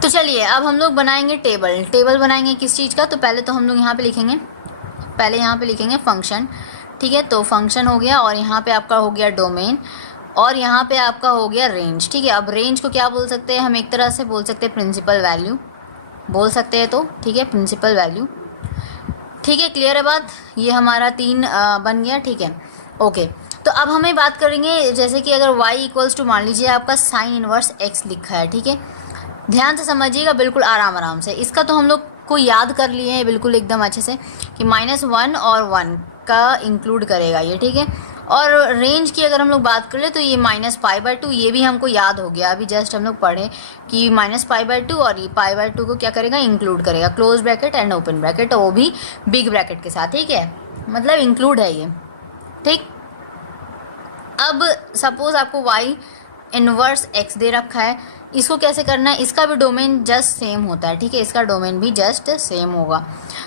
तो चलिए अब हम लोग बनाएंगे टेबल बनाएंगे किस चीज़ का। तो पहले तो हम लोग यहाँ पे लिखेंगे फंक्शन, ठीक है। तो फंक्शन हो गया और यहाँ पे आपका हो गया डोमेन और यहाँ पे आपका हो गया रेंज, ठीक है। अब रेंज को क्या बोल सकते हैं हम, एक तरह से बोल सकते हैं प्रिंसिपल वैल्यू बोल सकते हैं, तो ठीक है प्रिंसिपल वैल्यू, ठीक है। क्लियर है बात, ये हमारा 3 बन गया, ठीक है ओके। तो अब हमें बात करेंगे जैसे कि अगर y इक्वल्स टू मान लीजिए आपका साइन इनवर्स x लिखा है, ठीक है। ध्यान से समझिएगा बिल्कुल आराम से, इसका तो हम लोग को याद कर लिए हैं बिल्कुल एकदम अच्छे से कि -1 और 1 का इंक्लूड करेगा ये, ठीक है। और रेंज की अगर हम लोग बात कर ले तो ये -π/2 ये भी हमको याद हो गया, अभी जस्ट हम लोग पढ़े कि -π/2 और ये π/2 को क्या करेगा इंक्लूड करेगा, close bracket and open bracket, और वो भी बिग ब्रैकेट के साथ, ठीक है, मतलब इंक्लूड है ये, ठीक। अब सपोज आपको y इनवर्स x दे रखा है, इसको कैसे करना है, इसका भी डोमेन जस्ट सेम होता है, ठीक है, इसका डोमेन भी जस्ट सेम होगा।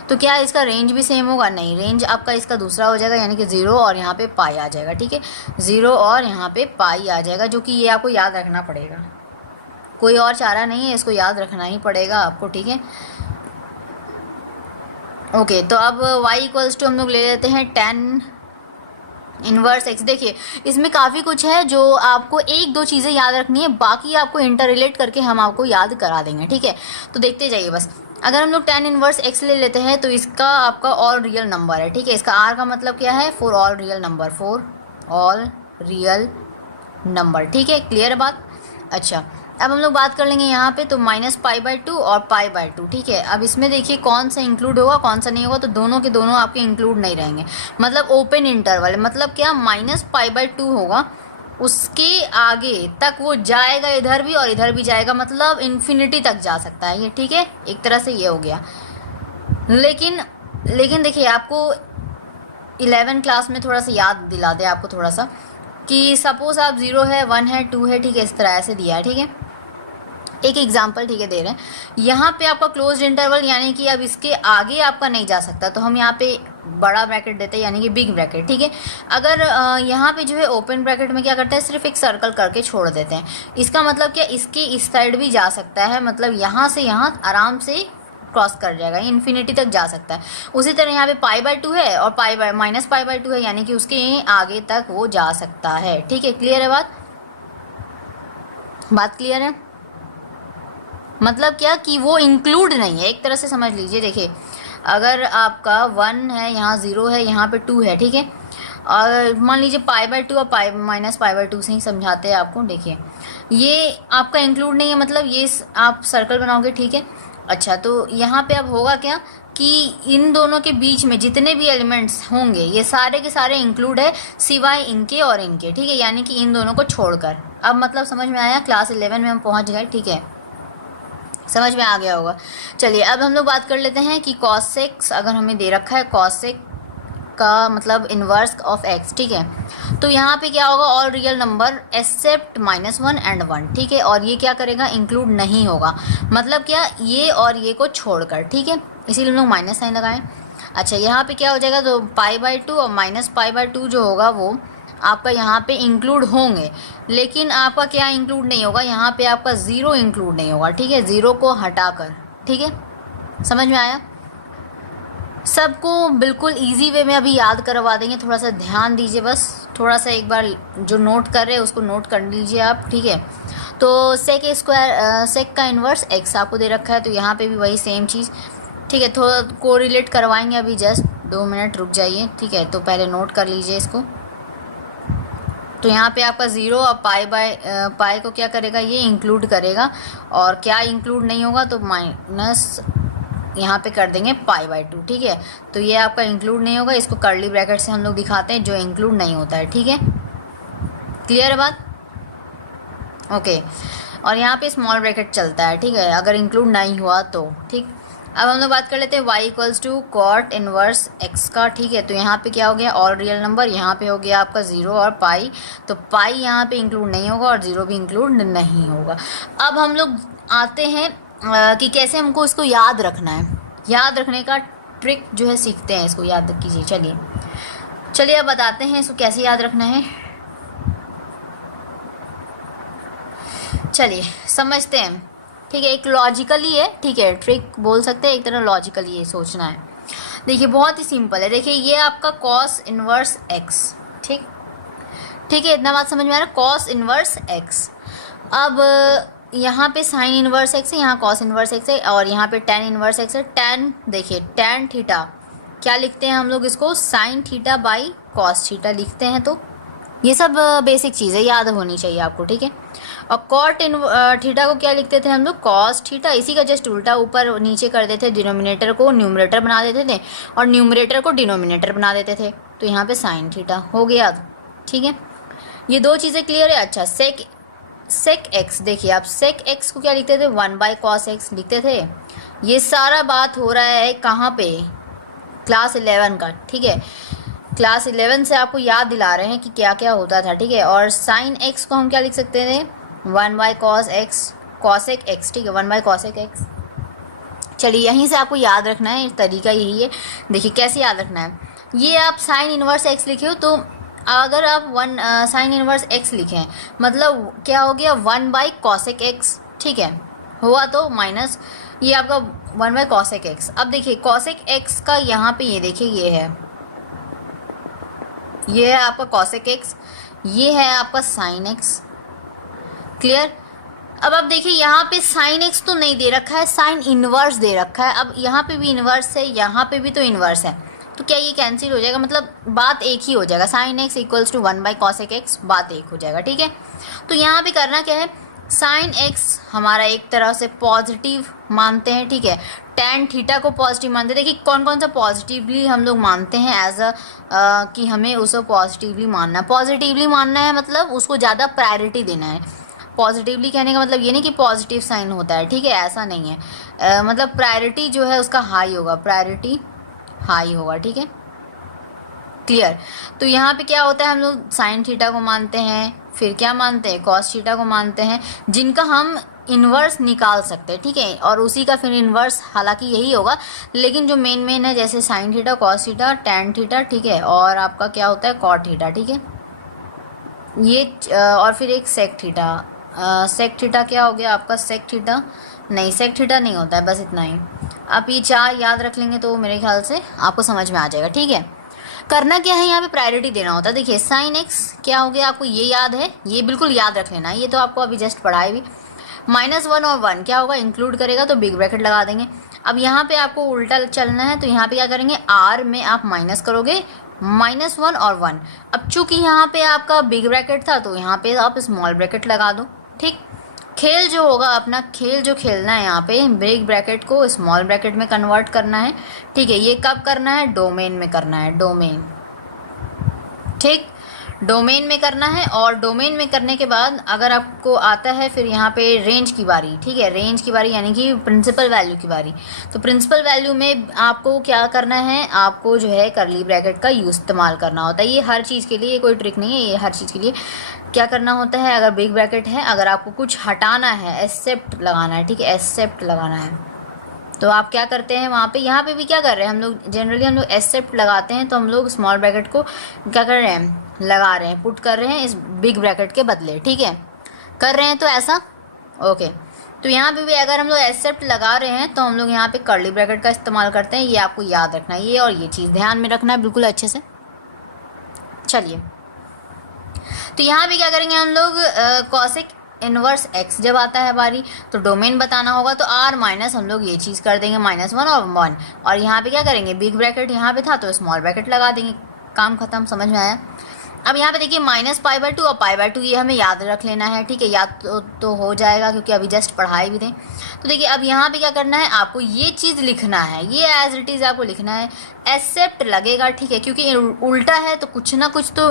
तो क्या इसका रेंज भी सेम होगा, नहीं, रेंज आपका इसका दूसरा हो जाएगा, यानी कि 0 और यहाँ पे पाई आ जाएगा, ठीक है, 0 और यहाँ पे पाई आ जाएगा, जो कि ये आपको याद रखना पड़ेगा, कोई और चारा नहीं है, इसको याद रखना ही पड़ेगा आपको, ठीक है ओके। तो अब y इक्वल्स टू हम लोग ले लेते हैं 10 इनवर्स x। देखिए इसमें काफ़ी कुछ है जो आपको 1-2 चीज़ें याद रखनी है, बाकी आपको इंटर रिलेट करके हम आपको याद करा देंगे, ठीक है। तो देखते जाइए बस, अगर हम लोग 10 इनवर्स x ले लेते हैं तो इसका आपका ऑल रियल नंबर है, ठीक है। इसका r का मतलब क्या है, फॉर ऑल रियल नंबर, ठीक है, क्लियर बात। अच्छा अब हम लोग बात कर लेंगे यहाँ पे, तो -π/2 और π/2, ठीक है। अब इसमें देखिए कौन सा इंक्लूड होगा कौन सा नहीं होगा, तो दोनों के दोनों आपके इंक्लूड नहीं रहेंगे, मतलब ओपन इंटरवल, मतलब क्या -π/2 होगा, उसके आगे तक वो जाएगा, इधर भी और इधर भी जाएगा, मतलब इन्फिनिटी तक जा सकता है ये, ठीक है, एक तरह से ये हो गया। लेकिन देखिए आपको 11 क्लास में थोड़ा सा याद दिला दे आपको थोड़ा सा, कि सपोज आप 0 है 1 है 2 है, ठीक है, इस तरह से दिया है, ठीक है। एक एग्जाम्पल, ठीक है, दे रहे हैं, यहाँ पे आपका क्लोज्ड इंटरवल, यानी कि अब इसके आगे आपका नहीं जा सकता, तो हम यहाँ पे बड़ा ब्रैकेट देते हैं, यानी कि बिग ब्रैकेट, ठीक है। अगर यहाँ पे जो है ओपन ब्रैकेट में क्या करते हैं, सिर्फ एक सर्कल करके छोड़ देते हैं, इसका मतलब क्या, इसके इस साइड भी जा सकता है, मतलब यहाँ से यहाँ आराम से क्रॉस कर जाएगा, इन्फिनिटी तक जा सकता है। उसी तरह यहाँ पे π/2 है और -π/2 है, यानी कि उसके आगे तक वो जा सकता है, ठीक है, क्लियर है बात क्लियर है, मतलब क्या कि वो इंक्लूड नहीं है, एक तरह से समझ लीजिए। देखिए अगर आपका 1 है, यहाँ 0 है, यहाँ पे 2 है, ठीक है, और मान लीजिए π/2 और -π/2 से ही समझाते हैं आपको। देखिए ये आपका इंक्लूड नहीं है, मतलब ये आप सर्कल बनाओगे, ठीक है। अच्छा तो यहाँ पे अब होगा क्या कि इन दोनों के बीच में जितने भी एलिमेंट्स होंगे ये सारे के सारे इंक्लूड है, सिवाय इनके और इनके, ठीक है, यानी कि इन दोनों को छोड़कर। अब मतलब समझ में आया, क्लास 11 में हम पहुँच गए, ठीक है, समझ में आ गया होगा। चलिए अब हम लोग बात कर लेते हैं कि cos अगर हमें दे रखा है, cos का मतलब इन्वर्स ऑफ x, ठीक है। तो यहाँ पे क्या होगा, all real number except -1 and 1, ठीक है, और ये क्या करेगा, इंक्लूड नहीं होगा, मतलब क्या, ये और ये को छोड़कर, ठीक है, इसीलिए हम लोग माइनस साइन लगाएं। अच्छा यहाँ पे क्या हो जाएगा, तो π/2 और -π/2 जो होगा वो आपका यहाँ पे इंक्लूड होंगे, लेकिन आपका क्या इंक्लूड नहीं होगा, यहाँ पे आपका 0 इंक्लूड नहीं होगा, ठीक है, 0 को हटाकर, ठीक है, समझ में आया। सबको बिल्कुल इजी वे में अभी याद करवा देंगे, थोड़ा सा ध्यान दीजिए, बस थोड़ा सा एक बार जो नोट कर रहे हैं उसको नोट कर लीजिए आप, ठीक है। तो सेक का इन्वर्स x आपको दे रखा है, तो यहाँ पे भी वही सेम चीज़, ठीक है, थोड़ा कोरिलेट करवाएंगे अभी, जस्ट 2 मिनट रुक जाइए, ठीक है। तो पहले नोट कर लीजिए इसको। तो यहाँ पे आपका 0 और पाई को क्या करेगा, ये इंक्लूड करेगा, और क्या इंक्लूड नहीं होगा, तो माइनस यहाँ पे कर देंगे π/2, ठीक है। तो ये आपका इंक्लूड नहीं होगा, इसको कर्ली ब्रैकेट से हम लोग दिखाते हैं जो इंक्लूड नहीं होता है, ठीक है, क्लियर है बात ओके। और यहाँ पे स्मॉल ब्रैकेट चलता है, ठीक है, अगर इंक्लूड नहीं हुआ तो, ठीक। अब हम लोग बात कर लेते हैं y equals to cot inverse x का, ठीक है। तो यहाँ पे क्या हो गया, ऑल रियल नंबर, यहाँ पे हो गया आपका 0 और पाई, तो पाई यहाँ पे इंक्लूड नहीं होगा और 0 भी इंक्लूड नहीं होगा। अब हम लोग आते हैं कि कैसे हमको इसको याद रखना है, याद रखने का ट्रिक जो है सीखते हैं, इसको याद कीजिए। चलिए अब बताते हैं इसको कैसे याद रखना है। चलिए समझते हैं, ठीक है। एक लॉजिकली है, ठीक है, ट्रिक बोल सकते हैं, एक तरह लॉजिकली ये सोचना है। देखिए बहुत ही सिंपल है। देखिए ये आपका कॉस इनवर्स एक्स, ठीक है, इतना बात समझ में आ रहा है, कॉस इनवर्स एक्स। अब यहाँ पे साइन इनवर्स एक्स है, यहाँ कॉस इनवर्स एक्स है, और यहाँ पे टेन इनवर्स एक्स है। टेन, देखिए टेन थीटा क्या लिखते हैं हम लोग इसको, sine theta by cos theta लिखते हैं। तो ये सब बेसिक चीज़ें याद होनी चाहिए आपको, ठीक है। और कॉट थीटा को क्या लिखते थे हम लोग, कॉस थीटा। इसी का जस्ट उल्टा ऊपर नीचे कर देते थे, डिनोमिनेटर को न्यूमरेटर बना देते थे और न्यूमरेटर को डिनोमिनेटर बना देते थे। तो यहाँ पे साइन थीटा हो गया, ठीक है। ये दो चीज़ें क्लियर है। अच्छा सेक एक्स, देखिए आप सेक एक्स को क्या लिखते थे, 1/cos x लिखते थे। ये सारा बात हो रहा है कहाँ पे, क्लास 11 का, ठीक है। क्लास 11 से आपको याद दिला रहे हैं कि क्या क्या होता था, ठीक है। और साइन एक्स को हम क्या लिख सकते थे, 1/cos x, cosec x, ठीक है, 1/cosec x। चलिए यहीं से आपको याद रखना है, तरीका यही है। देखिए कैसे याद रखना है, ये आप साइन इनवर्स एक्स लिखे हो, तो अगर आप साइन इनवर्स एक्स लिखें मतलब क्या हो गया, 1/cosec x, ठीक है, हुआ तो माइनस ये आपका 1/cosec x। अब देखिए cosec x का यहाँ पे ये देखिए ये है आपका cosec x, ये है आपका sin x, क्लियर। अब आप देखिए यहाँ पे साइन एक्स तो नहीं दे रखा है, साइन इनवर्स दे रखा है। अब यहाँ पे भी इनवर्स है, यहाँ पे भी तो इनवर्स है, तो क्या ये कैंसिल हो जाएगा, मतलब बात एक ही हो जाएगा, sine x equals to 1/cosec x, बात एक हो जाएगा, ठीक है। तो यहाँ पे करना क्या है, साइन एक्स हमारा एक तरह से पॉजिटिव मानते हैं, ठीक है। टेन थीटा को पॉजिटिव मानते हैं। देखिए कौन कौन सा पॉजिटिवली हम लोग मानते हैं एज कि हमें उसको पॉजिटिवली मानना है। पॉजिटिवली मानना है मतलब उसको ज़्यादा प्रायोरिटी देना है। पॉजिटिवली कहने का मतलब ये नहीं कि पॉजिटिव साइन होता है, ठीक है, ऐसा नहीं है। मतलब प्रायोरिटी जो है उसका हाई होगा, प्रायोरिटी हाई होगा, ठीक है, क्लियर। तो यहाँ पे क्या होता है, हम लोग साइन थीटा को मानते हैं, फिर क्या मानते हैं, कॉस थीटा को मानते हैं, जिनका हम इन्वर्स निकाल सकते हैं, ठीक है। और उसी का फिर इन्वर्स हालांकि यही होगा, लेकिन जो मेन है जैसे sine theta, cos theta, tan theta, ठीक है, और आपका क्या होता है कॉट थीटा, ठीक है, ये और फिर एक सेक थीटा। सेक थीटा क्या हो गया आपका, सेक थीटा नहीं, सेक थीटा नहीं होता है, बस इतना ही। आप ये चार याद रख लेंगे तो मेरे ख्याल से आपको समझ में आ जाएगा, ठीक है। करना क्या है, यहाँ पे प्रायोरिटी देना होता है। देखिए साइन एक्स क्या हो गया, आपको ये याद है, ये बिल्कुल याद रख लेना है, ये तो आपको अभी जस्ट पढ़ाए भी। -1 और 1 क्या होगा, इंक्लूड करेगा तो बिग ब्रैकेट लगा देंगे। अब यहाँ पे आपको उल्टा चलना है, तो यहाँ पे क्या करेंगे, आर में आप माइनस करोगे -1 और 1। अब चूंकि यहाँ पे आपका बिग ब्रैकेट था तो यहाँ पे आप स्मॉल ब्रैकेट लगा दो, ठीक। खेल जो होगा अपना, खेल जो खेलना है यहाँ पे, बिग ब्रैकेट को स्मॉल ब्रैकेट में कन्वर्ट करना है, ठीक है। ये कब करना है, डोमेन में करना है, डोमेन, ठीक, डोमेन में करना है। और डोमेन में करने के बाद अगर आपको आता है फिर यहाँ पे रेंज की बारी, ठीक है, रेंज की बारी यानी कि प्रिंसिपल वैल्यू की बारी। तो प्रिंसिपल वैल्यू में आपको क्या करना है, आपको जो है करली ब्रैकेट का यूज इस्तेमाल करना होता है। ये हर चीज़ के लिए, ये कोई ट्रिक नहीं है, ये हर चीज़ के लिए क्या करना होता है। अगर बिग ब्रैकेट है, अगर आपको कुछ हटाना है, एक्सेप्ट लगाना है, ठीक है, एक्सेप्ट लगाना है, तो आप क्या करते हैं वहाँ पे, यहाँ पे भी क्या कर रहे हैं हम लोग, जनरली हम लोग एक्सेप्ट लगाते हैं, तो हम लोग स्मॉल ब्रैकेट को क्या कर रहे हैं, लगा रहे हैं, पुट कर रहे हैं इस बिग ब्रैकेट के बदले, ठीक है, कर रहे हैं तो ऐसा, ओके। तो यहाँ पे भी अगर हम लोग एक्सेप्ट लगा रहे हैं तो हम लोग यहाँ पे कर्ली ब्रैकेट का इस्तेमाल करते हैं। ये आपको याद रखना है, ये और ये चीज़ ध्यान में रखना है बिल्कुल अच्छे से। चलिए तो यहाँ पे क्या करेंगे हम लोग, कॉसेक इनवर्स एक्स जब आता है बारी तो डोमेन बताना होगा, तो आर माइनस हम लोग ये चीज़ कर देंगे -1 और 1, और यहाँ पे क्या करेंगे, बिग ब्रैकेट यहाँ पे था तो स्मॉल ब्रैकेट लगा देंगे, काम खत्म, समझ में आया। अब यहाँ पे देखिए -π/2 और π/2 ये हमें याद रख लेना है, ठीक है, याद तो हो जाएगा क्योंकि अभी जस्ट पढ़ाए भी थे। तो देखिए अब यहाँ पे क्या करना है, आपको ये चीज़ लिखना है, ये एज इट इज़ आपको लिखना है, एक्सेप्ट लगेगा, ठीक है, क्योंकि उल्टा है तो कुछ ना कुछ तो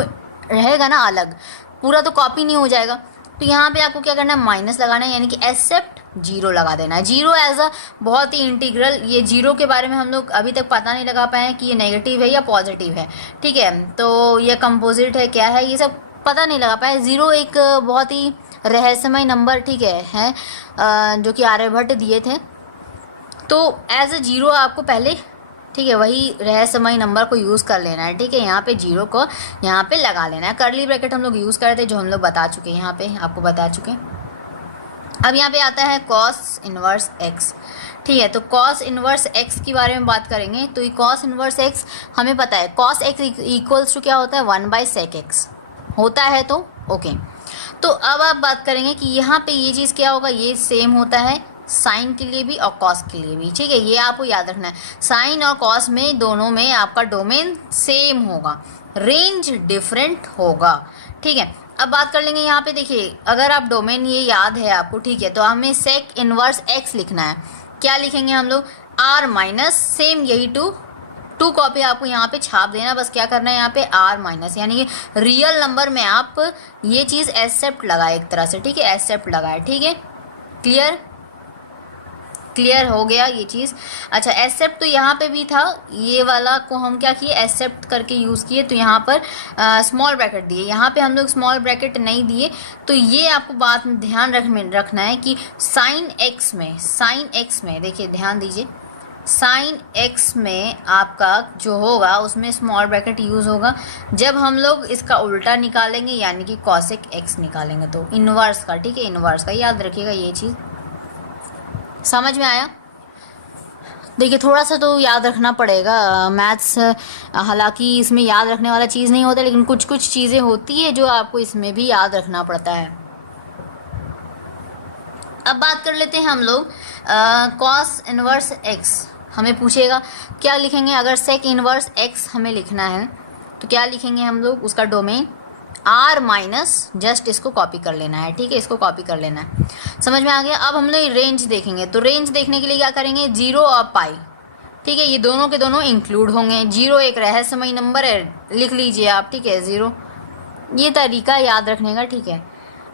रहेगा ना अलग, पूरा तो कॉपी नहीं हो जाएगा। तो यहाँ पे आपको क्या करना है, माइनस लगाना है, यानी कि एक्सेप्ट 0 लगा देना है। 0 एज अ बहुत ही इंटीग्रल, ये 0 के बारे में हम लोग अभी तक पता नहीं लगा पाए कि ये नेगेटिव है या पॉजिटिव है, ठीक है, तो ये कंपोजिट है क्या है, ये सब पता नहीं लगा पाए। 0 एक बहुत ही रहस्यमय नंबर, ठीक है जो कि आर्यभट्ट दिए थे, तो एज अ 0 आपको पहले ठीक है, वही रहस्यमय नंबर को यूज़ कर लेना है। ठीक है, यहाँ पे 0 को यहाँ पे लगा लेना है। कर्ली ब्रैकेट हम लोग यूज़ करते हैं, जो हम लोग बता चुके हैं, यहाँ पे आपको बता चुके हैं। अब यहाँ पे आता है कॉस इनवर्स एक्स। ठीक है, तो कॉस इनवर्स एक्स के बारे में बात करेंगे। तो ये कॉस इनवर्स एक्स हमें पता है, कॉस एक्स इक्वल्स टू क्या होता है, 1/sec x होता है। तो ओके, तो अब आप बात करेंगे कि यहाँ पे ये चीज़ क्या होगा, ये सेम होता है साइन के लिए भी और कॉस के लिए भी। ठीक है, ये आपको याद रखना है, साइन और कॉस में दोनों में आपका डोमेन सेम होगा, रेंज डिफरेंट होगा। ठीक है, अब बात कर लेंगे यहाँ पे, देखिए अगर आप डोमेन ये याद है आपको, ठीक है, तो हमें सेक इनवर्स एक्स लिखना है। क्या लिखेंगे हम लोग, आर माइनस, सेम यही टू कॉपी आपको यहाँ पे छाप देना, बस क्या करना है यहाँ पे आर माइनस, यानी कि रियल नंबर में आप ये चीज़ एक्सेप्ट लगाए एक तरह से। ठीक है, एक्सेप्ट लगाए। ठीक है, क्लियर हो गया ये चीज़। अच्छा, एक्सेप्ट तो यहाँ पे भी था, ये वाला को हम क्या किए, एक्सेप्ट करके यूज़ किए, तो यहाँ पर स्मॉल ब्रैकेट दिए, यहाँ पे हम लोग स्मॉल ब्रैकेट नहीं दिए। तो ये आपको बात में ध्यान रखना है कि साइन एक्स में देखिए, ध्यान दीजिए, साइन एक्स में आपका जो होगा उसमें स्मॉल ब्रैकेट यूज़ होगा। जब हम लोग इसका उल्टा निकालेंगे, यानी कि कॉसेक एक्स निकालेंगे, तो इन्वर्स का, ठीक है, इन्वर्स का याद रखिएगा, ये चीज़ समझ में आया। देखिए थोड़ा सा तो याद रखना पड़ेगा, मैथ्स हालांकि इसमें याद रखने वाला चीज़ नहीं होता, लेकिन कुछ कुछ चीज़ें होती है जो आपको इसमें भी याद रखना पड़ता है। अब बात कर लेते हैं हम लोग कॉस इनवर्स एक्स। हमें पूछेगा क्या लिखेंगे, अगर सेक इनवर्स एक्स हमें लिखना है तो क्या लिखेंगे हम लोग, उसका डोमेन आर माइनस, जस्ट इसको कॉपी कर लेना है। ठीक है, इसको कॉपी कर लेना है, समझ में आ गया। अब हम लोग रेंज देखेंगे, तो रेंज देखने के लिए क्या करेंगे, 0 और पाई। ठीक है, ये दोनों के दोनों इंक्लूड होंगे। 0 एक रहस्यमय नंबर है, लिख लीजिए आप। ठीक है, 0, ये तरीका याद रखने का। ठीक है,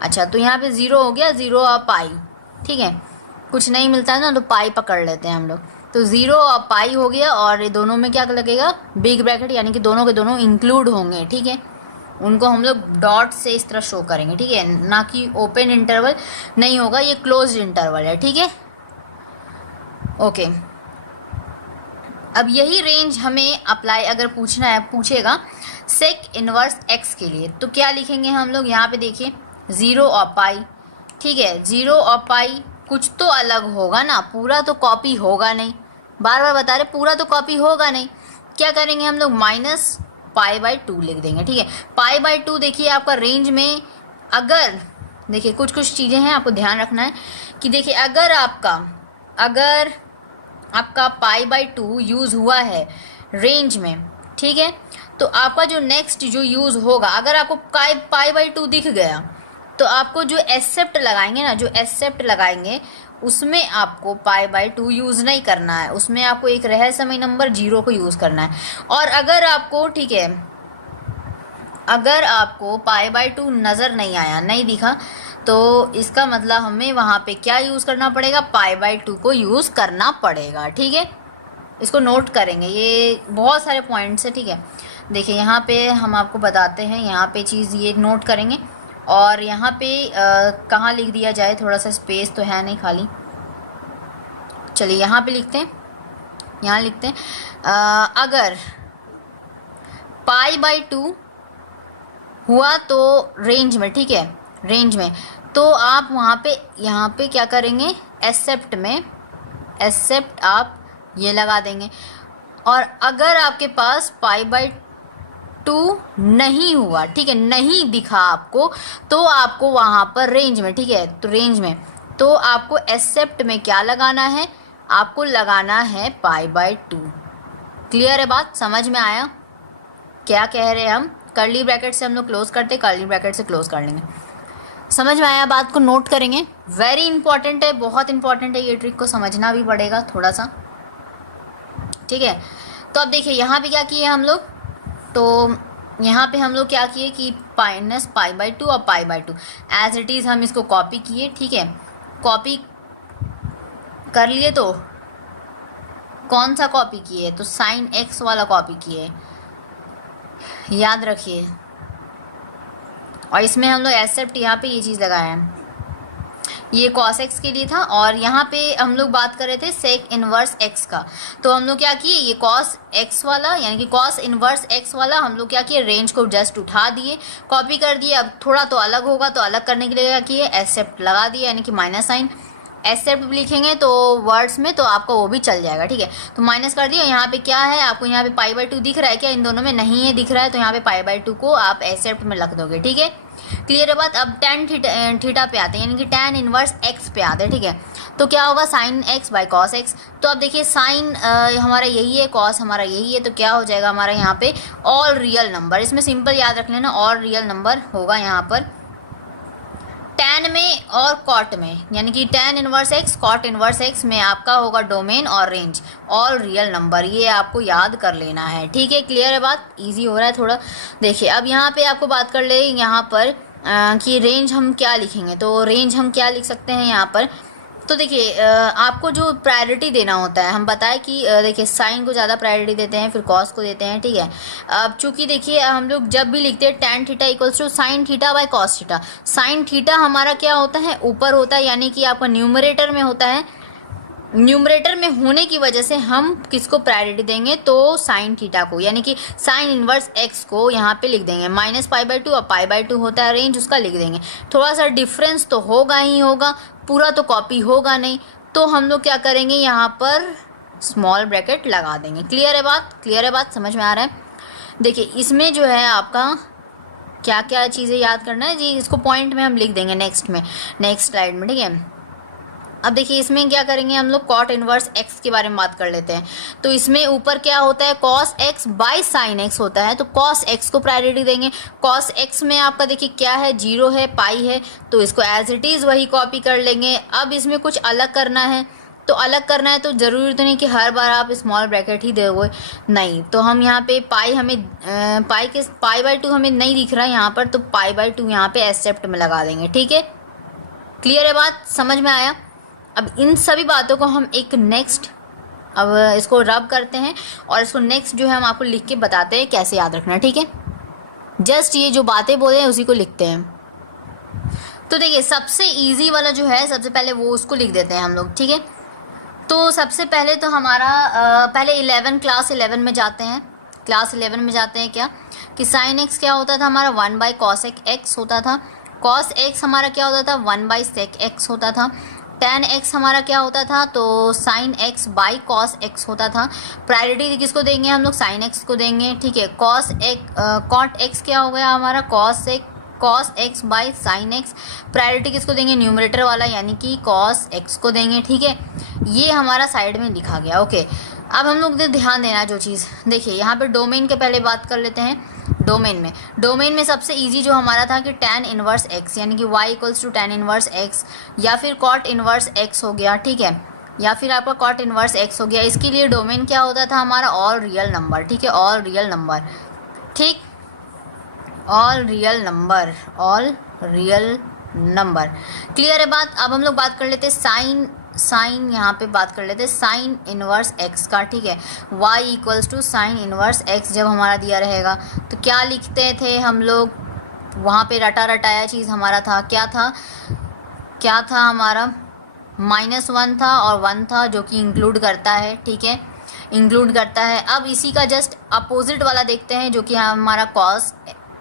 अच्छा, तो यहाँ पे 0 हो गया, 0 और पाई। ठीक है, कुछ नहीं मिलता है ना, तो पाई पकड़ लेते हैं हम लोग। तो 0 और पाई हो गया, और ये दोनों में क्या लगेगा, बिग ब्रैकेट, यानी कि दोनों के दोनों इंक्लूड होंगे। ठीक है, उनको हम लोग डॉट से इस तरह शो करेंगे। ठीक है, ना कि ओपन इंटरवल नहीं होगा, ये क्लोज्ड इंटरवल है। ठीक है, ओके। अब यही रेंज हमें अप्लाई अगर पूछेगा सेक इनवर्स एक्स के लिए, तो क्या लिखेंगे हम लोग, यहाँ पे देखिए 0 और पाई। ठीक है, 0 और पाई कुछ तो अलग होगा ना, पूरा तो कॉपी होगा नहीं, बार बार बता रहे, पूरा तो कॉपी होगा नहीं। क्या करेंगे हम लोग, माइनस π/2 लिख देंगे। ठीक है, π/2 देखिए आपका रेंज में, अगर देखिए कुछ चीज़ें हैं आपको ध्यान रखना है कि देखिए अगर आपका π/2 यूज़ हुआ है रेंज में, ठीक है, तो आपका जो नेक्स्ट जो यूज़ होगा, अगर आपको π/2 दिख गया, तो आपको जो एक्सेप्ट लगाएंगे ना, जो एक्सेप्ट लगाएंगे उसमें आपको π/2 यूज़ नहीं करना है, उसमें आपको एक रहस्यमय नंबर 0 को यूज़ करना है। और अगर आपको, ठीक है, अगर आपको π/2 नज़र नहीं आया, नहीं दिखा, तो इसका मतलब हमें वहाँ पे क्या यूज़ करना पड़ेगा, π/2 को यूज़ करना पड़ेगा। ठीक है, इसको नोट करेंगे, ये बहुत सारे पॉइंट्स है। ठीक है, देखिए यहाँ पे हम आपको बताते हैं, यहाँ पे चीज़ ये नोट करेंगे, और यहाँ पे कहाँ लिख दिया जाए, थोड़ा सा स्पेस तो है नहीं खाली, चलिए यहाँ पे लिखते हैं, यहाँ लिखते हैं अगर π/2 हुआ तो रेंज में, ठीक है, रेंज में, तो आप वहाँ पे यहाँ पे क्या करेंगे, एक्सेप्ट आप ये लगा देंगे। और अगर आपके पास π/2 नहीं हुआ, ठीक है, नहीं दिखा आपको, तो आपको वहाँ पर रेंज में, ठीक है, तो रेंज में तो आपको एक्सेप्ट में क्या लगाना है, आपको लगाना है π/2। क्लियर है बात, समझ में आया क्या कह रहे हैं हम। कर्ली ब्रैकेट से हम लोग क्लोज करते, कर्ली ब्रैकेट से क्लोज कर लेंगे, समझ में आया बात को नोट करेंगे, वेरी इंपॉर्टेंट है, बहुत इंपॉर्टेंट है, ये ट्रिक को समझना भी पड़ेगा थोड़ा सा। ठीक है, तो अब देखिए यहाँ पे क्या किए हम लोग, तो यहाँ पे हम लोग क्या किए कि माइनस π/2 और π/2 एज इट इज़ हम इसको कॉपी किए। ठीक है, कॉपी कर लिए, तो कौन सा कॉपी किए, तो साइन एक्स वाला कॉपी किए, याद रखिए। और इसमें हम लोग एक्सेप्ट यहाँ पे ये चीज़ लगाए हैं, ये cos x के लिए था, और यहाँ पे हम लोग बात कर रहे थे sec इनवर्स x का। तो हम लोग क्या किए, ये cos x वाला यानी कि cos इनवर्स x वाला हम लोग क्या किए, रेंज को जस्ट उठा दिए, कॉपी कर दिए। अब थोड़ा तो अलग होगा, तो अलग करने के लिए क्या किए, एक्सेप्ट लगा दिया यानी कि माइनस साइन। एक्सेप्ट लिखेंगे तो वर्ड्स में तो आपका वो भी चल जाएगा, ठीक है। तो माइनस कर दिया। यहाँ पे क्या है, आपको यहाँ पे π/2 दिख रहा है क्या, इन दोनों में नहीं है, दिख रहा है, तो यहाँ पे π/2 को आप एक्सेप्ट में रख दोगे, ठीक है। क्लियर है बात। अब tan थीटा पे आते हैं, यानी कि tan इनवर्स x पे आते हैं, ठीक है। तो क्या होगा, sin x by cos x। तो अब देखिए साइन हमारा यही है, कॉस हमारा यही है, तो क्या हो जाएगा हमारा यहाँ पे ऑल रियल नंबर। इसमें सिंपल याद रख लेना, ऑल रियल नंबर होगा यहाँ पर tan में और cot में, यानी कि tan inverse x cot inverse x में आपका होगा डोमेन और रेंज ऑल रियल नंबर। ये आपको याद कर लेना है, ठीक है। क्लियर है बात, इजी हो रहा है थोड़ा। देखिए अब यहाँ पे आपको बात कर ले यहाँ पर कि रेंज हम क्या लिखेंगे। तो रेंज हम क्या लिख सकते हैं यहाँ पर, तो देखिए आपको जो प्रायोरिटी देना होता है, हम बताएं कि देखिए साइन को ज़्यादा प्रायोरिटी देते हैं, फिर कॉस को देते हैं, ठीक है। अब चूंकि देखिए हम लोग जब भी लिखते हैं tan theta equals to sine theta by cos theta, sine theta हमारा क्या होता है, ऊपर होता है, यानी कि आपका न्यूमरेटर में होता है। न्यूमरेटर में होने की वजह से हम किसको प्रायोरिटी देंगे, तो साइन थीटा को, यानी कि साइन इनवर्स x को यहाँ पे लिख देंगे माइनस π/2, और π/2 होता है रेंज, उसका लिख देंगे। थोड़ा सा डिफरेंस तो होगा ही होगा, पूरा तो कॉपी होगा नहीं, तो हम लोग क्या करेंगे यहाँ पर स्मॉल ब्रैकेट लगा देंगे। क्लियर है बात, क्लियर है बात, समझ में आ रहा है। देखिए इसमें जो है आपका क्या क्या चीज़ें याद करना है जी, इसको पॉइंट में हम लिख देंगे नेक्स्ट स्लाइड में, ठीक है। अब देखिए इसमें क्या करेंगे हम लोग, cot इनवर्स x के बारे में बात कर लेते हैं। तो इसमें ऊपर क्या होता है, cos x by sine x होता है, तो cos x को प्रायोरिटी देंगे। cos x में आपका देखिए क्या है, 0 है, पाई है, तो इसको एज इट इज़ वही कॉपी कर लेंगे। अब इसमें कुछ अलग करना है, तो अलग करना है तो ज़रूरी तो नहीं कि हर बार आप स्मॉल ब्रैकेट ही दोगे, नहीं। तो हम यहाँ पे पाई हमें π/2 हमें नहीं दिख रहा है यहाँ पर, तो π/2 यहाँ पे एक्सेप्ट में लगा देंगे, ठीक है। क्लियर है बात, समझ में आया। अब इन सभी बातों को हम एक नेक्स्ट, अब इसको रब करते हैं और इसको नेक्स्ट जो है हम आपको लिख के बताते हैं कैसे याद रखना, ठीक है। जस्ट ये जो बातें बोले हैं उसी को लिखते हैं। तो देखिए सबसे इजी वाला जो है, सबसे पहले वो उसको लिख देते हैं हम लोग, ठीक है। तो सबसे पहले तो हमारा पहले क्लास 11 में जाते हैं। क्लास 11 में जाते हैं क्या कि साइन एक्स क्या होता था हमारा, 1 बाई कॉस एक्स होता था। कॉस एक्स हमारा क्या होता था, 1 बाई सेक एक्स होता था। tan x हमारा क्या होता था, तो sin x by cos x होता था। प्रायोरिटी किसको देंगे हम लोग, sin x को देंगे, ठीक है। cot x क्या हो गया हमारा, cos x by sin x। Priority किसको देंगे, न्यूमरेटर वाला यानी कि cos x को देंगे, ठीक है। ये हमारा साइड में लिखा गया, ओके। अब हम लोग ध्यान देना जो चीज़, देखिए यहाँ पे डोमेन के पहले बात कर लेते हैं। डोमेन में सबसे इजी जो हमारा था कि tan इनवर्स x, यानी कि y equals to tan inverse x, या फिर cot इनवर्स x हो गया, ठीक है, या फिर आपका cot इनवर्स x हो गया। इसके लिए डोमेन क्या होता था हमारा, ऑल रियल नंबर, ठीक है, ऑल रियल नंबर, ठीक, ऑल रियल नंबर। क्लियर है बात। अब हम लोग बात कर लेते हैं साइन यहाँ पे बात कर लेते हैं साइन इनवर्स x का, ठीक है। y equals to sine inverse x जब हमारा दिया रहेगा तो क्या लिखते थे हम लोग, वहाँ पे रटाया चीज़ हमारा था, क्या था हमारा, -1 था और 1 था, जो कि इंक्लूड करता है, ठीक है, इंक्लूड करता है। अब इसी का जस्ट अपोजिट वाला देखते हैं जो कि हमारा cos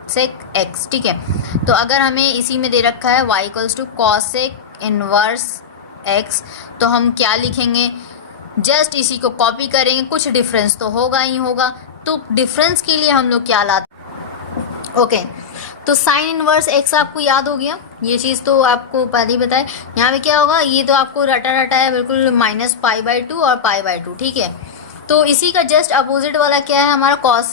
सेक x, ठीक है। तो अगर हमें इसी में दे रखा है y equals to cos sec inverse x, तो हम क्या लिखेंगे, जस्ट इसी को कॉपी करेंगे, कुछ डिफरेंस तो होगा ही होगा। तो डिफरेंस के लिए हम लोग क्या लाते, ओके। तो साइन इनवर्स x आपको याद हो गया, ये चीज़ तो आपको पहले ही बताए। यहाँ पे क्या होगा, ये तो आपको रटा है बिल्कुल, -π/2 और π/2, ठीक है। तो इसी का जस्ट अपोजिट वाला क्या है हमारा, cos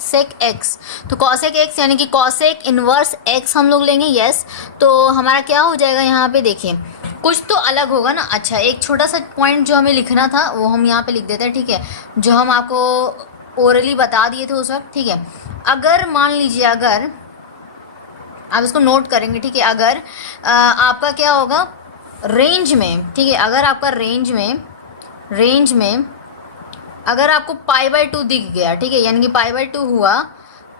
सेक x। तो cosec x यानी कि cosec इनवर्स x हम लोग लेंगे, यस। तो हमारा क्या हो जाएगा यहाँ पे, देखिए कुछ तो अलग होगा ना। अच्छा, एक छोटा सा पॉइंट जो हमें लिखना था वो हम यहाँ पे लिख देते हैं, ठीक है, जो हम आपको ओरली बता दिए थे उस वक्त, ठीक है। अगर मान लीजिए, अगर आप इसको नोट करेंगे, ठीक है, अगर आपका क्या होगा रेंज में, ठीक है, अगर आपका रेंज में अगर आपको π/2 दिख गया, ठीक है, यानी कि π/2 हुआ,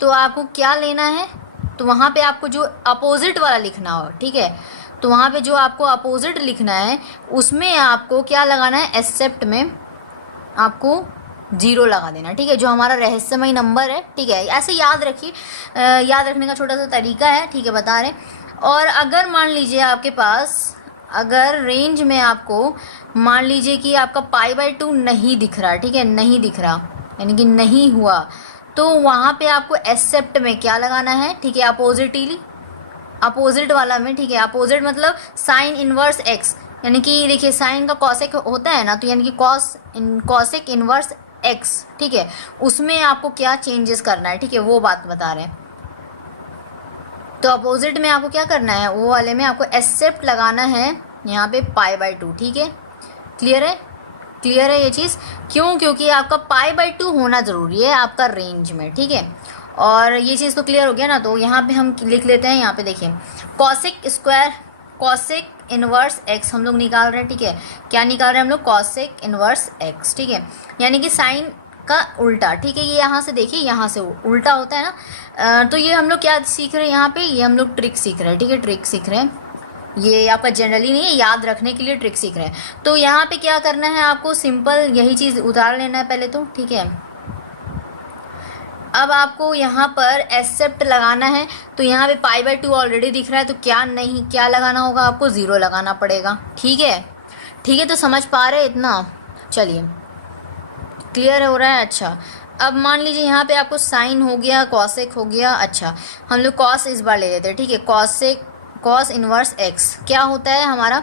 तो आपको क्या लेना है, तो वहाँ पे आपको जो अपोजिट वाला लिखना हो, ठीक है, तो वहाँ पे जो आपको अपोजिट लिखना है उसमें आपको क्या लगाना है, एक्सेप्ट में आपको 0 लगा देना, ठीक है, जो हमारा रहस्यमय नंबर है, ठीक है। ऐसे याद रखिए, याद रखने का छोटा सा तरीका है, ठीक है, बता रहे। और अगर मान लीजिए आपके पास, अगर रेंज में आपको मान लीजिए कि आपका π/2 नहीं दिख रहा, ठीक है, नहीं दिख रहा यानी कि नहीं हुआ, तो वहाँ पे आपको एक्सेप्ट में क्या लगाना है, ठीक है, अपोजिटली, अपोजिट वाला में, ठीक है, अपोजिट मतलब साइन इनवर्स x, यानी कि देखिए साइन का कॉसेक होता है ना, तो यानी कि कॉसेक इनवर्स x, ठीक है, उसमें आपको क्या चेंजेस करना है, ठीक है, वो बात बता रहे हैं। तो अपोजिट में आपको क्या करना है, वो वाले में आपको एक्सेप्ट लगाना है यहाँ पे π/2, ठीक है। क्लियर है, क्लियर है ये चीज़, क्यों, क्योंकि आपका π/2 होना ज़रूरी है आपका रेंज में, ठीक है। और ये चीज़ तो क्लियर हो गया ना, तो यहाँ पे हम लिख लेते हैं, यहाँ पे देखिए cosec square, cosec inverse x हम लोग निकाल रहे हैं, ठीक है, क्या निकाल रहे हैं हम लोग, कॉसेक इनवर्स x, ठीक है, यानी कि साइन का उल्टा, ठीक है। ये यहाँ से देखिए, यहाँ से उल्टा होता है ना, तो ये हम लोग क्या सीख रहे हैं यहाँ पे, ये हम लोग ट्रिक सीख रहे हैं, ठीक है, ट्रिक सीख रहे हैं, ये आपका जनरली नहीं है, याद रखने के लिए ट्रिक सीख रहे हैं। तो यहाँ पे क्या करना है आपको, सिंपल यही चीज़ उतार लेना है पहले तो, ठीक है। अब आपको यहाँ पर एक्सेप्ट लगाना है, तो यहाँ पे π/2 ऑलरेडी दिख रहा है, तो क्या लगाना होगा आपको, 0 लगाना पड़ेगा, ठीक है, ठीक है। तो समझ पा रहे इतना, चलिए क्लियर हो रहा है। अच्छा, अब मान लीजिए यहाँ पे आपको साइन हो गया, कॉसेक हो गया, अच्छा हम लोग कॉस इस बार ले लेते हैं, ठीक है, कॉस इनवर्स x क्या होता है हमारा,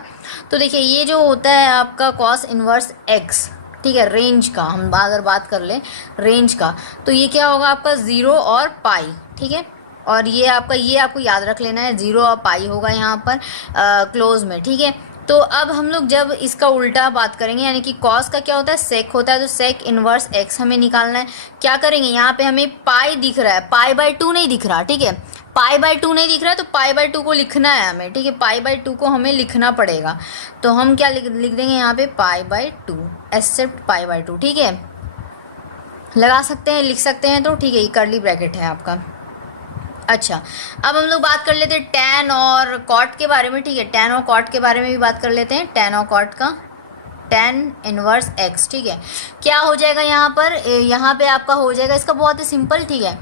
तो देखिए ये जो होता है आपका कॉस इनवर्स x, ठीक है, रेंज का हम अगर बात कर लें रेंज का, तो ये क्या होगा आपका 0 और पाई, ठीक है। और ये आपको याद रख लेना है, 0 और पाई होगा यहाँ पर क्लोज में, ठीक है। तो अब हम लोग जब इसका उल्टा बात करेंगे, यानी कि कॉस का क्या होता है, सेक होता है, तो सेक इनवर्स x हमें निकालना है। क्या करेंगे, यहाँ पे हमें पाई दिख रहा है, π/2 नहीं दिख रहा, ठीक है, π/2 नहीं दिख रहा है, तो π/2 को लिखना है हमें, ठीक है, π/2 को हमें लिखना पड़ेगा। तो हम क्या लिख देंगे यहाँ पे π/2, एक्सेप्ट π/2, ठीक है, लगा सकते हैं, लिख सकते हैं, तो ठीक है, ये कर्ली ब्रैकेट है आपका। अच्छा, अब हम लोग बात कर लेते हैं टैन और कॉट के बारे में, ठीक है, टैन और कॉट के बारे में भी बात कर लेते हैं, टैन और कॉट का, टैन इनवर्स x, ठीक है, क्या हो जाएगा यहाँ पर, यहाँ पे आपका हो जाएगा, इसका बहुत ही सिंपल, ठीक है,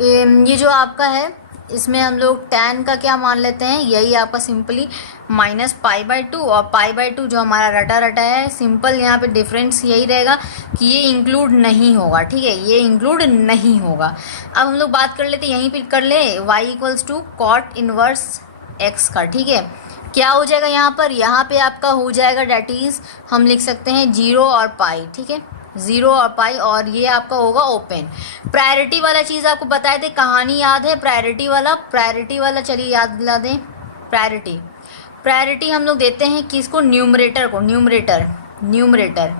ये जो आपका है इसमें हम लोग टैन का क्या मान लेते हैं, यही आपका सिंपली माइनस π/2, और π/2 जो हमारा रटा है, सिंपल यहाँ पे डिफरेंस यही रहेगा कि ये इंक्लूड नहीं होगा, ठीक है, ये इंक्लूड नहीं होगा। अब हम लोग बात कर लेते हैं, यहीं पे कर ले y = कॉट इनवर्स x का, ठीक है, क्या हो जाएगा यहाँ पे आपका हो जाएगा, डेट इज हम लिख सकते हैं 0 और पाई, ठीक है, 0 और पाई, और ये आपका होगा ओपन। प्रायोरिटी वाला चीज़ आपको बताए थे, कहानी याद है, प्रायोरिटी वाला चलिए याद दिला दें। प्रायोरिटी हम लोग देते हैं किसको, न्यूमरेटर को, न्यूमरेटर,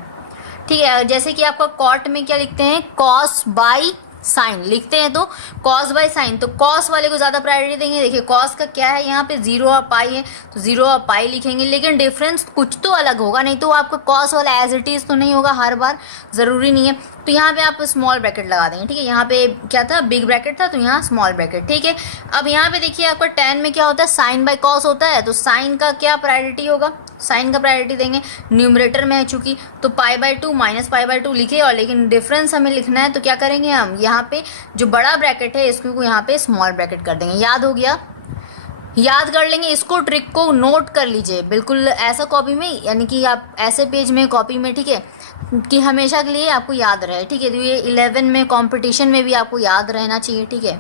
ठीक है। जैसे कि आपका कॉट में क्या लिखते हैं, कॉस बाई साइन लिखते हैं, तो कॉस बाय साइन, तो कॉस वाले को ज़्यादा प्रायोरिटी देंगे। देखिए कॉस का क्या है, यहाँ पे 0 और पाई है, तो 0 और पाई लिखेंगे, लेकिन डिफरेंस कुछ तो अलग होगा, नहीं तो आपका कॉस वाला एज इट इज़ तो नहीं होगा हर बार, ज़रूरी नहीं है। तो यहाँ पे आप स्मॉल ब्रैकेट लगा देंगे, ठीक है, यहाँ पे क्या था, बिग ब्रैकेट था, तो यहाँ स्मॉल ब्रैकेट, ठीक है। अब यहाँ पे देखिए आपका टैन में क्या होता है, साइन बाय कॉस होता है, तो साइन का क्या प्रायोरिटी होगा, साइन का प्रायोरिटी देंगे, न्यूमरेटर में है चूंकि, तो π/2 माइनस π/2 लिखे, और लेकिन डिफरेंस हमें लिखना है, तो क्या करेंगे हम, यहाँ पे जो बड़ा ब्रैकेट है इसको यहाँ पे स्मॉल ब्रैकेट कर देंगे। याद हो गया, याद कर लेंगे इसको, ट्रिक को नोट कर लीजिए बिल्कुल ऐसा कॉपी में, यानी कि आप ऐसे पेज में कॉपी में, ठीक है, कि हमेशा के लिए आपको याद रहे, ठीक है। तो ये 11 में कंपटीशन में भी आपको याद रहना चाहिए, ठीक है,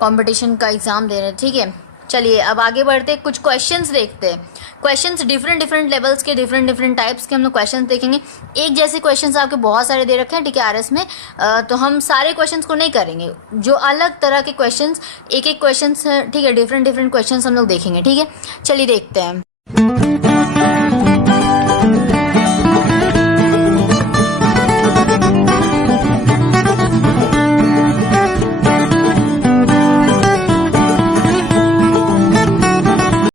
कंपटीशन का एग्ज़ाम दे रहे हैं, ठीक है। चलिए अब आगे बढ़ते कुछ क्वेश्चंस देखते हैं। क्वेश्चंस डिफरेंट लेवल्स के, डिफरेंट टाइप्स के हम लोग क्वेश्चंस देखेंगे। एक जैसे क्वेश्चंस आपके बहुत सारे दे रखे हैं, ठीक है, आरएस में, तो हम सारे क्वेश्चंस को नहीं करेंगे, जो अलग तरह के क्वेश्चंस, एक क्वेश्चंस, ठीक है, डिफरेंट क्वेश्चंस हम लोग देखेंगे, ठीक है। चलिए देखते हैं।